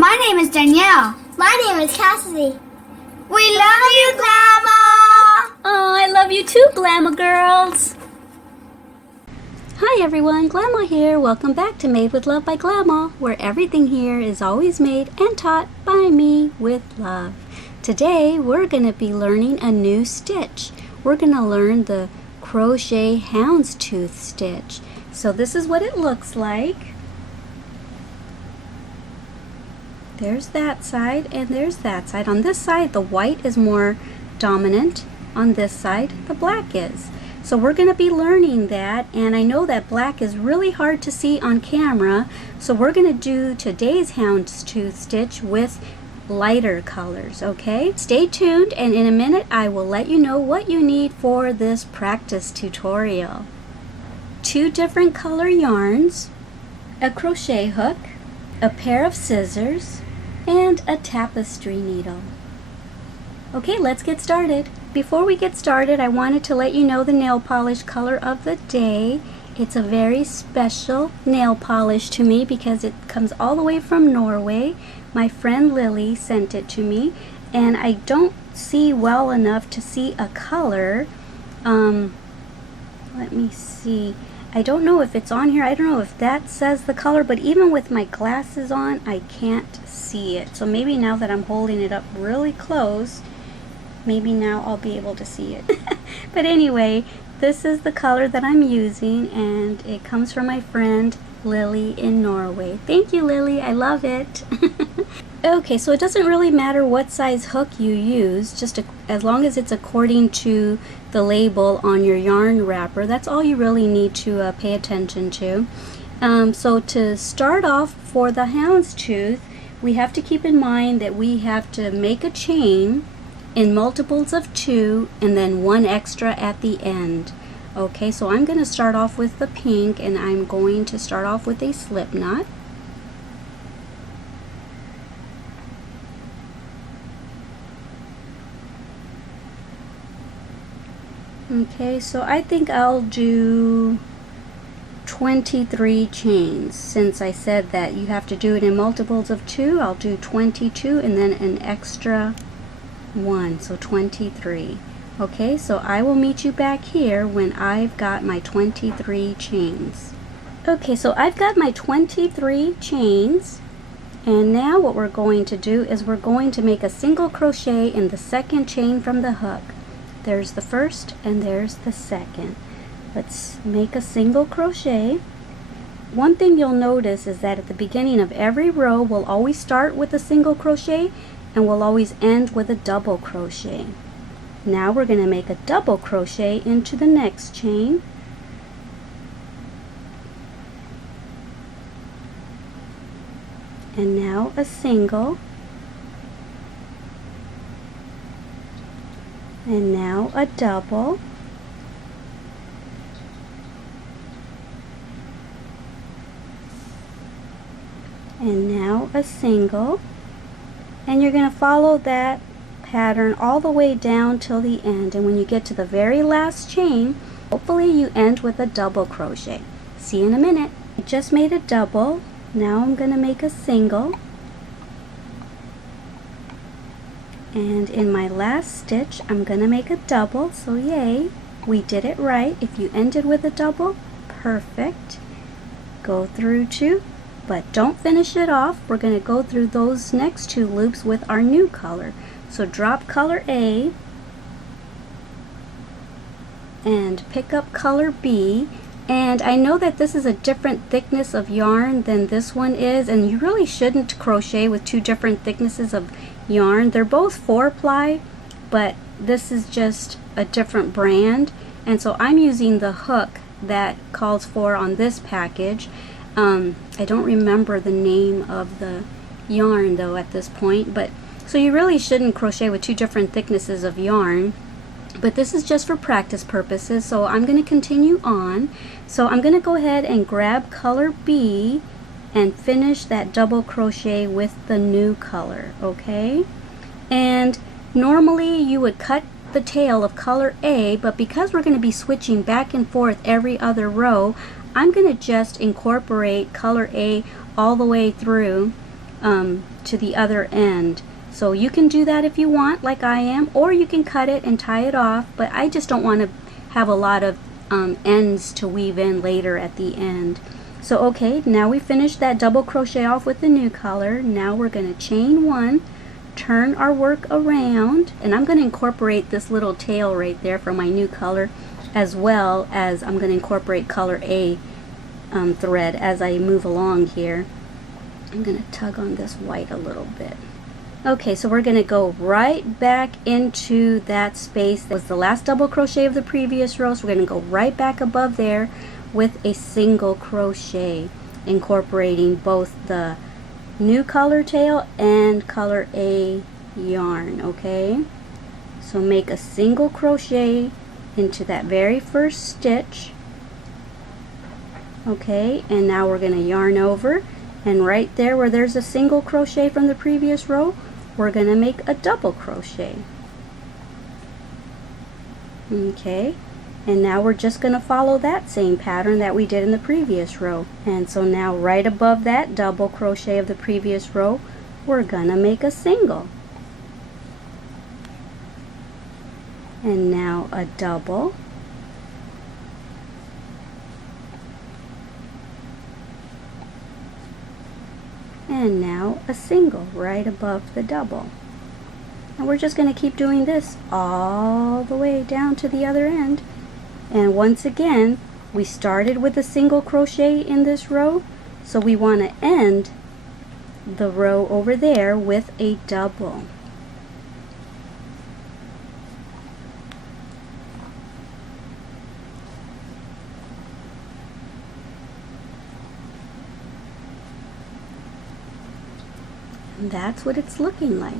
My name is Danielle. My name is Cassidy. We love you, Glama! Oh, I love you too, Glama girls. Hi everyone, Glama here. Welcome back to Made with Love by Glama, where everything here is always made and taught by me with love. Today we're going to be learning a new stitch. We're going to learn the crochet houndstooth stitch. So this is what it looks like. There's that side and there's that side. On this side the white is more dominant. On this side the black is. So we're going to be learning that, and I know that black is really hard to see on camera, so we're going to do today's houndstooth stitch with lighter colors, okay? Stay tuned, and in a minute I will let you know what you need for this practice tutorial. 2 different color yarns, a crochet hook, a pair of scissors, and a tapestry needle. Okay, let's get started. Before we get started, I wanted to let you know the nail polish color of the day. It's a very special nail polish to me because it comes all the way from Norway. My friend Lily sent it to me, and I don't see well enough to see a color. Let me see. I don't know if it's on here. I don't know if that says the color, but even with my glasses on, I can't see it. So maybe now that I'm holding it up really close, maybe now I'll be able to see it. But anyway, this is the color that I'm using, and it comes from my friend Lily in Norway. Thank you, Lily. I love it. Okay, so it doesn't really matter what size hook you use, just as long as it's according to the label on your yarn wrapper. That's all you really need to pay attention to. So to start off for the houndstooth, we have to keep in mind that we have to make a chain in multiples of 2 and then 1 extra at the end. Okay, so I'm going to start off with the pink, and I'm going to start off with a slip knot. Okay, so I think I'll do 23 chains. Since I said that you have to do it in multiples of 2, I'll do 22 and then an extra 1, so 23. Okay, so I will meet you back here when I've got my 23 chains. Okay, so I've got my 23 chains, and now what we're going to do is we're going to make a single crochet in the second chain from the hook. There's the first and there's the second. Let's make a single crochet. One thing you'll notice is that at the beginning of every row we'll always start with a single crochet, and we'll always end with a double crochet. Now we're going to make a double crochet into the next chain. And now a single. And now a double. And now a single. And you're going to follow that pattern all the way down till the end, and when you get to the very last chain, hopefully you end with a double crochet. See you in a minute. I just made a double. Now I'm going to make a single, and in my last stitch I'm going to make a double. So yay, we did it right. If you ended with a double, perfect. Go through 2, but don't finish it off. We're going to go through those next 2 loops with our new color. So drop color A and pick up color B. And I know that this is a different thickness of yarn than this one is, and you really shouldn't crochet with 2 different thicknesses of yarn. They're both 4-ply, but this is just a different brand, and so I'm using the hook that calls for on this package. I don't remember the name of the yarn though at this point, but so you really shouldn't crochet with 2 different thicknesses of yarn, but this is just for practice purposes, so I'm going to continue on. So I'm going to go ahead and grab color B and finish that double crochet with the new color, okay? And normally you would cut the tail of color A, but because we're going to be switching back and forth every other row, I'm going to just incorporate color A all the way through to the other end. So you can do that if you want, like I am, or you can cut it and tie it off, but I just don't want to have a lot of ends to weave in later at the end. So okay, now we finished that double crochet off with the new color. Now we're going to chain one, turn our work around, and I'm going to incorporate this little tail right there for my new color, as well as I'm going to incorporate color A thread as I move along here. I'm going to tug on this white a little bit. Okay, so we're going to go right back into that space that was the last double crochet of the previous row. So we're going to go right back above there with a single crochet, incorporating both the new color tail and color A yarn. Okay, so make a single crochet into that very first stitch. Okay, and now we're going to yarn over, and right there where there's a single crochet from the previous row, we're going to make a double crochet. Okay, and now we're just going to follow that same pattern that we did in the previous row. And so now right above that double crochet of the previous row, we're going to make a single. And now a double. And now a single right above the double. And we're just going to keep doing this all the way down to the other end. And once again, we started with a single crochet in this row, so we want to end the row over there with a double. And that's what it's looking like.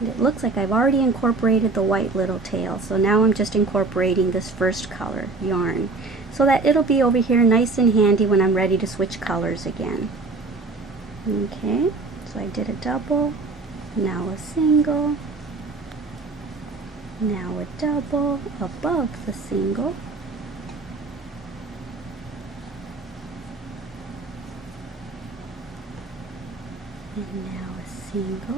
And it looks like I've already incorporated the white little tail, so now I'm just incorporating this first color yarn so that it'll be over here nice and handy when I'm ready to switch colors again. Okay, so I did a double, now a single, now a double above the single, and now a single,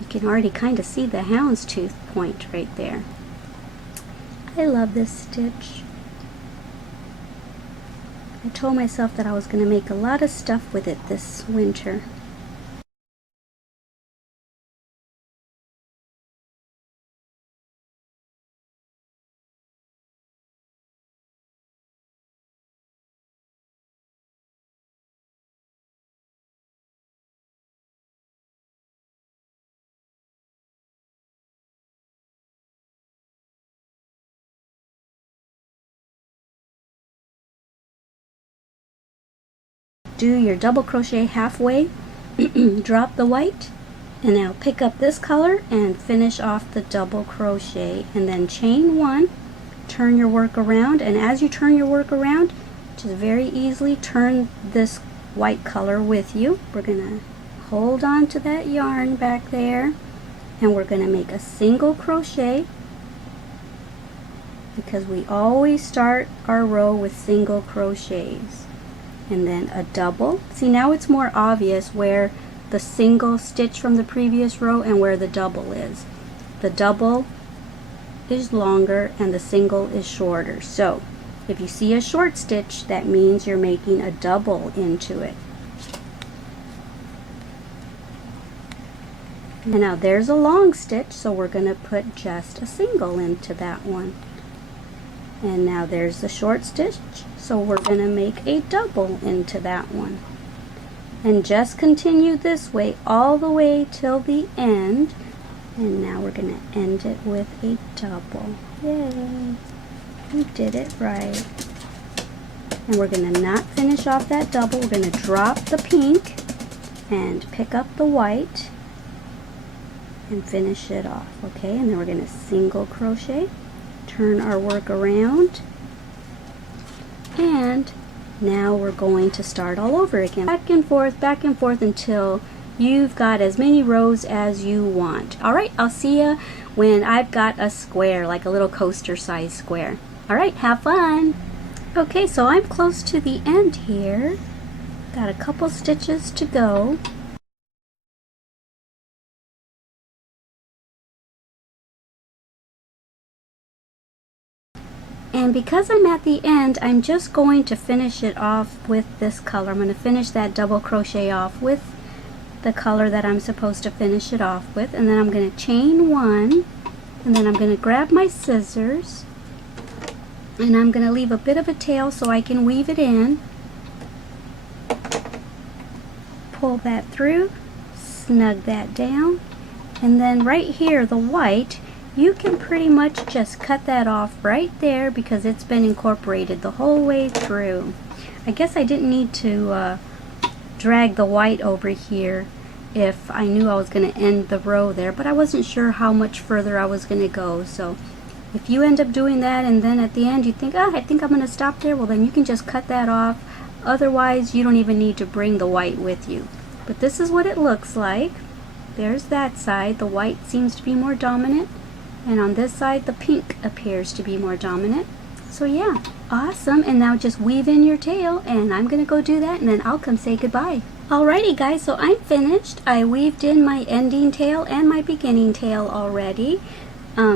you can already kind of see the houndstooth point right there. I love this stitch. I told myself that I was going to make a lot of stuff with it this winter. Do your double crochet halfway, drop the white, and now pick up this color and finish off the double crochet, and then chain one, turn your work around, and as you turn your work around, just very easily turn this white color with you. We're gonna hold on to that yarn back there, and we're gonna make a single crochet, because we always start our row with single crochets. And then a double. See, now it's more obvious where the single stitch from the previous row and where the double is. The double is longer and the single is shorter. So if you see a short stitch, that means you're making a double into it. And now there's a long stitch, so we're going to put just a single into that one. And now there's the short stitch, so we're going to make a double into that one. And just continue this way all the way till the end. And now we're going to end it with a double. Yay! We did it right. And we're going to not finish off that double. We're going to drop the pink and pick up the white and finish it off. Okay, and then we're going to single crochet. Turn our work around and Now we're going to start all over again. Back and forth until you've got as many rows as you want. Alright, I'll see you when I've got a square, like a little coaster size square. Alright, have fun! Okay, so I'm close to the end here. Got a couple stitches to go. And because I'm at the end, I'm just going to finish it off with this color. I'm going to finish that double crochet off with the color that I'm supposed to finish it off with. And then I'm going to chain one, and then I'm going to grab my scissors, and I'm going to leave a bit of a tail so I can weave it in. Pull that through, snug that down, and then right here, the white, you can pretty much just cut that off right there because it's been incorporated the whole way through. I guess I didn't need to drag the white over here if I knew I was going to end the row there, but I wasn't sure how much further I was going to go. So if you end up doing that and then at the end you think, oh, I think I'm going to stop there, well then you can just cut that off. Otherwise you don't even need to bring the white with you. But this is what it looks like. There's that side. The white seems to be more dominant. And on this side, the pink appears to be more dominant. So yeah, awesome. And now just weave in your tail, and I'm going to go do that, and then I'll come say goodbye. Alrighty guys, so I'm finished. I weaved in my ending tail and my beginning tail already.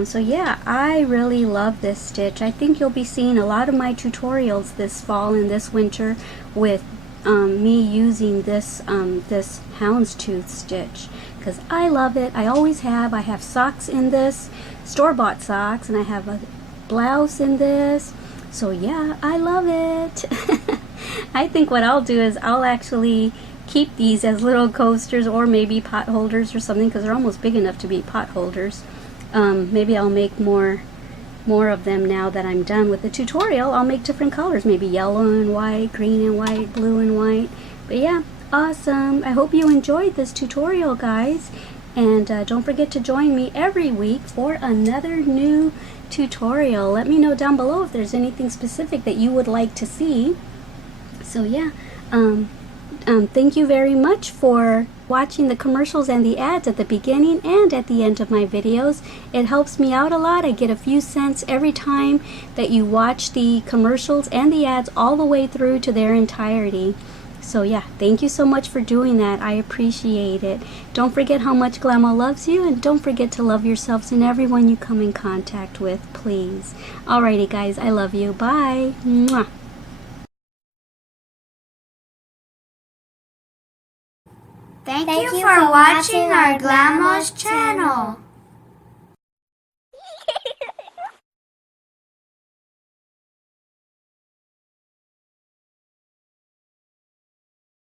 So yeah, I really love this stitch. I think you'll be seeing a lot of my tutorials this fall and this winter with me using this this houndstooth stitch, because I love it. I always have. I have socks in this, store-bought socks, and I have a blouse in this. So yeah, I love it. I think what I'll do is I'll actually keep these as little coasters or maybe pot holders or something, because they're almost big enough to be pot holders. Maybe I'll make more of them now that I'm done with the tutorial. I'll make different colors, maybe yellow and white, green and white, blue and white. But yeah, awesome. I hope you enjoyed this tutorial, guys. And don't forget to join me every week for another new tutorial. Let me know down below if there's anything specific that you would like to see. So yeah, thank you very much for watching the commercials and the ads at the beginning and at the end of my videos. It helps me out a lot. I get a few cents every time that you watch the commercials and the ads all the way through to their entirety. So yeah, thank you so much for doing that. I appreciate it. Don't forget how much Glama loves you, and don't forget to love yourselves and everyone you come in contact with, please. Alrighty guys, I love you. Bye. Mwah. Thank you for watching our Glama's channel.